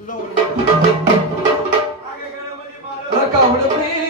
ਲੋ ਜੀ। ਆਗੇ ਗਏ ਮਜੀ ਬਾਹਰ ਰਕਾਵੜ ਪੀ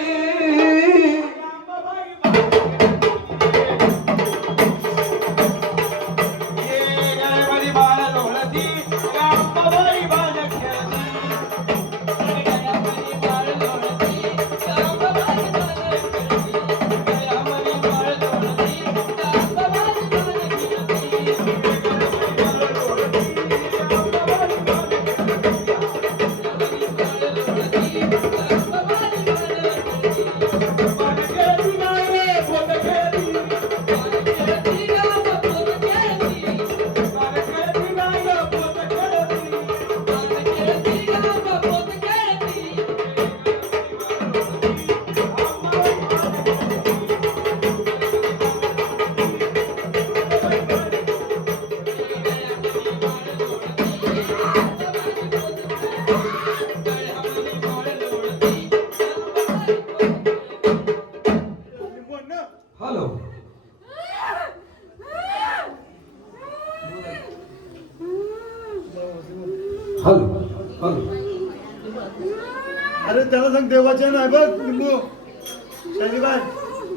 शालीबाई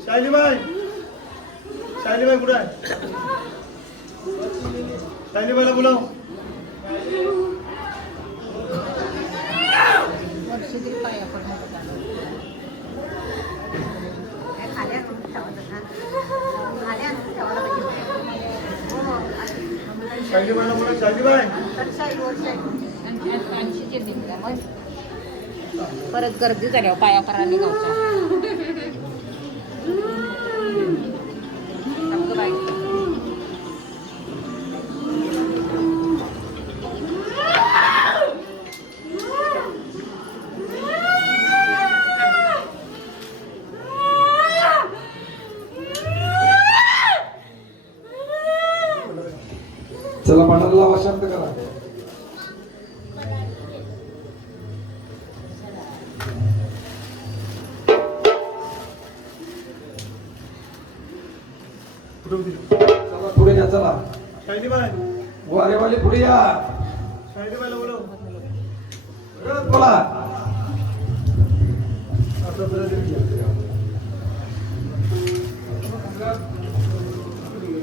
शालीबाई शालीबाई कुठं आहे शालीबाईला बोलाव शालीबाईला बोला शालीबाई परत गर्दी झाल्यावर पाया पराने गावचा Hum.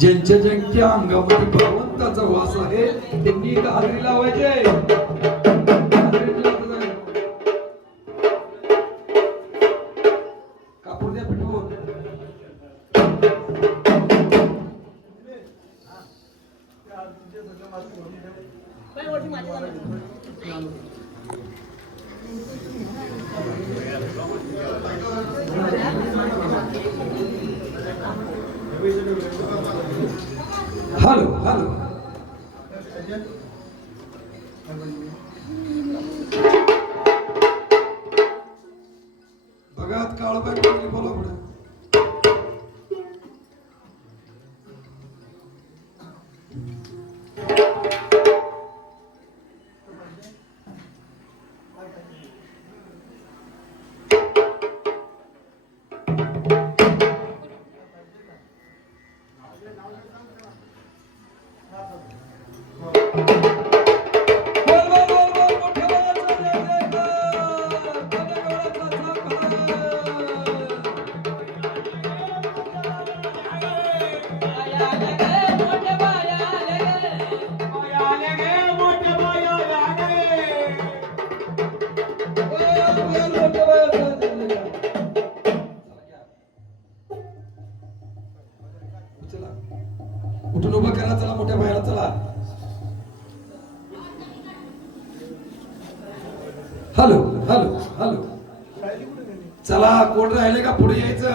ज्यांच्या ज्यांच्या अंगामध्ये भगवंताचा वास आहे त्यांनी लावायचे बोर्ड राहिले का पुढे यायचं?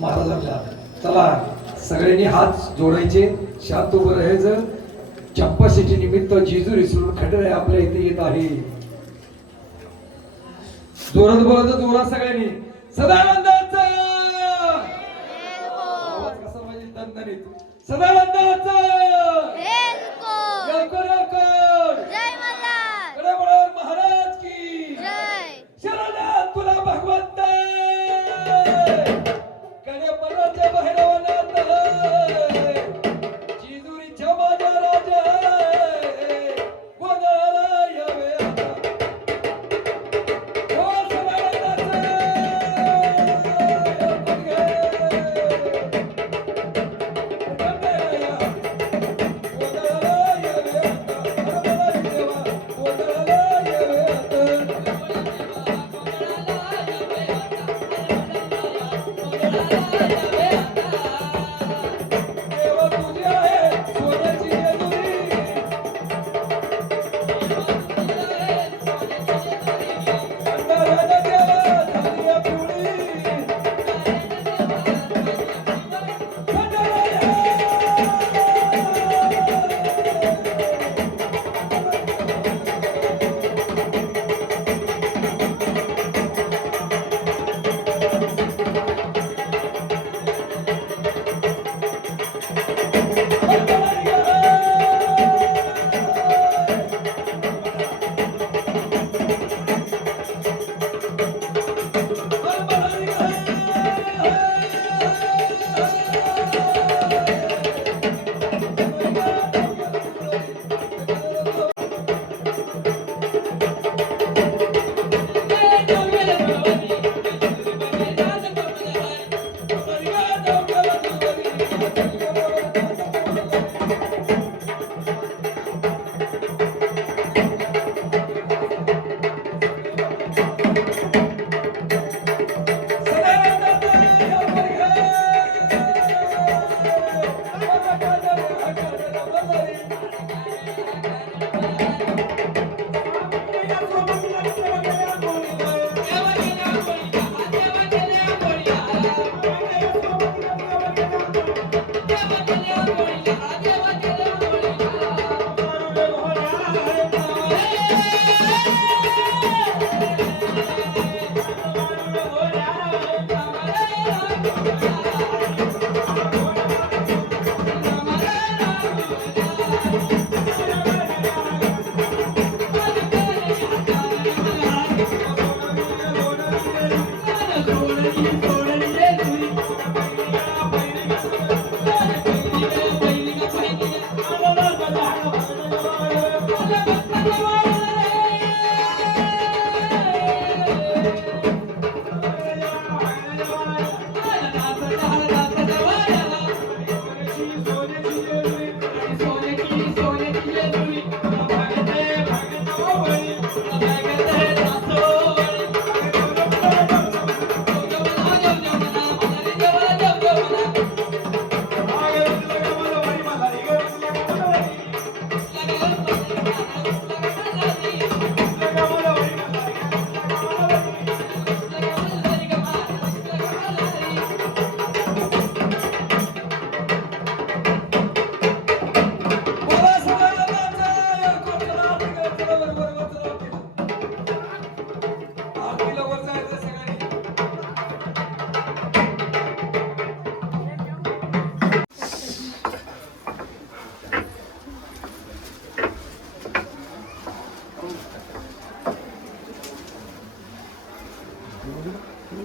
महाराजांना चला सगळ्यांनी हात जोडायचे. शांत उभं राहायचं. चप्पाशीचे निमित्त जिजू रिसरून खंडराय आपल्या इथे येत आहे. जोरात बोलायचं जोरात सगळ्यांनी. सदानंद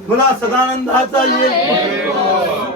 तुला सदानंदाचा एक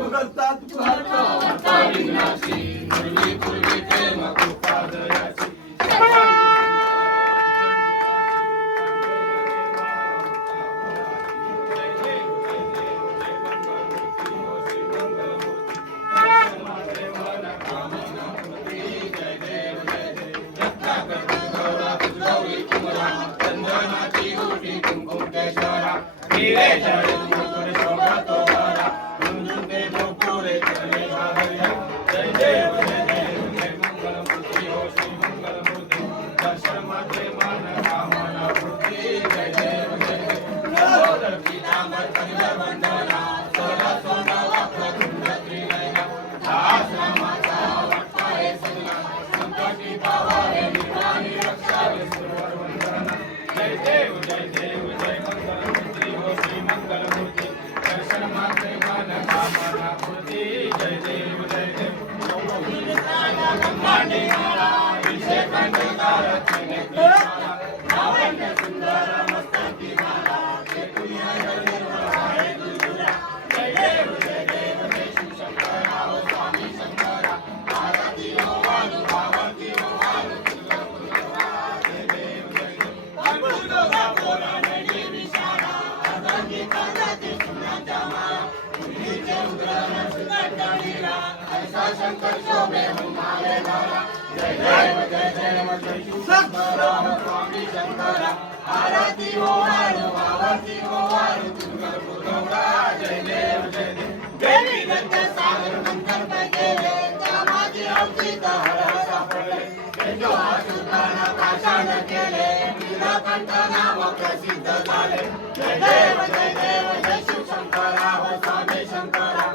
प्रसिद्ध झाले. जय देव जय देव जय शिव शंकरा स्वामी शंकरा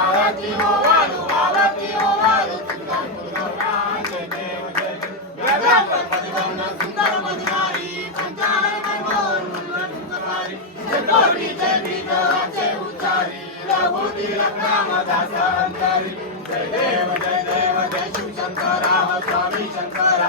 आरती हो वालू आरती हो वालू जय देव जय. सुंदर मधुरारी पंचाल मनमोहन चकोटी जय जय देव जय देव शिव शंकरा स्वामी शंकरा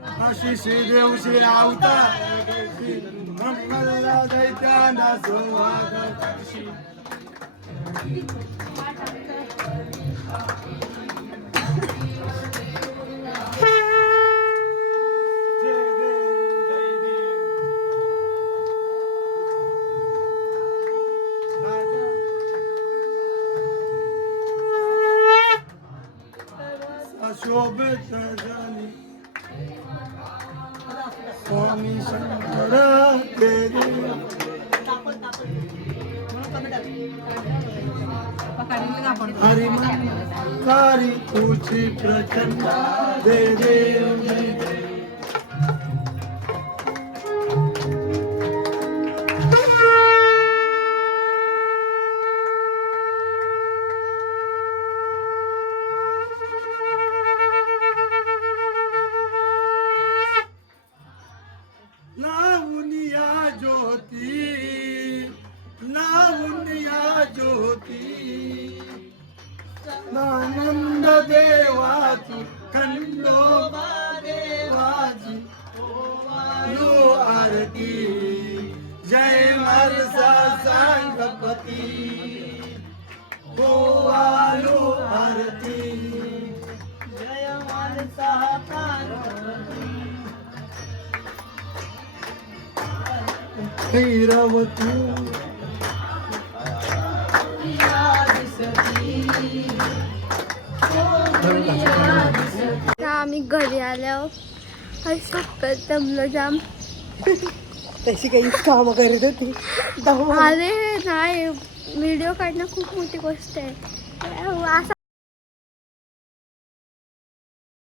देव आशिष देव श्री अवतार श्री मंगल दैत्याना सोहाग हरी कारी तुझी प्रचंड दे देव दे जय मरसा सांगपती. गोवालो आरती. जय मरसा भैरवतू तू आम्ही घरी आल्यावर असं दमलं जाम. तशी काही कामं करत होती. अरे नाही व्हिडिओ काढणं खूप मोठी गोष्ट आहे. असं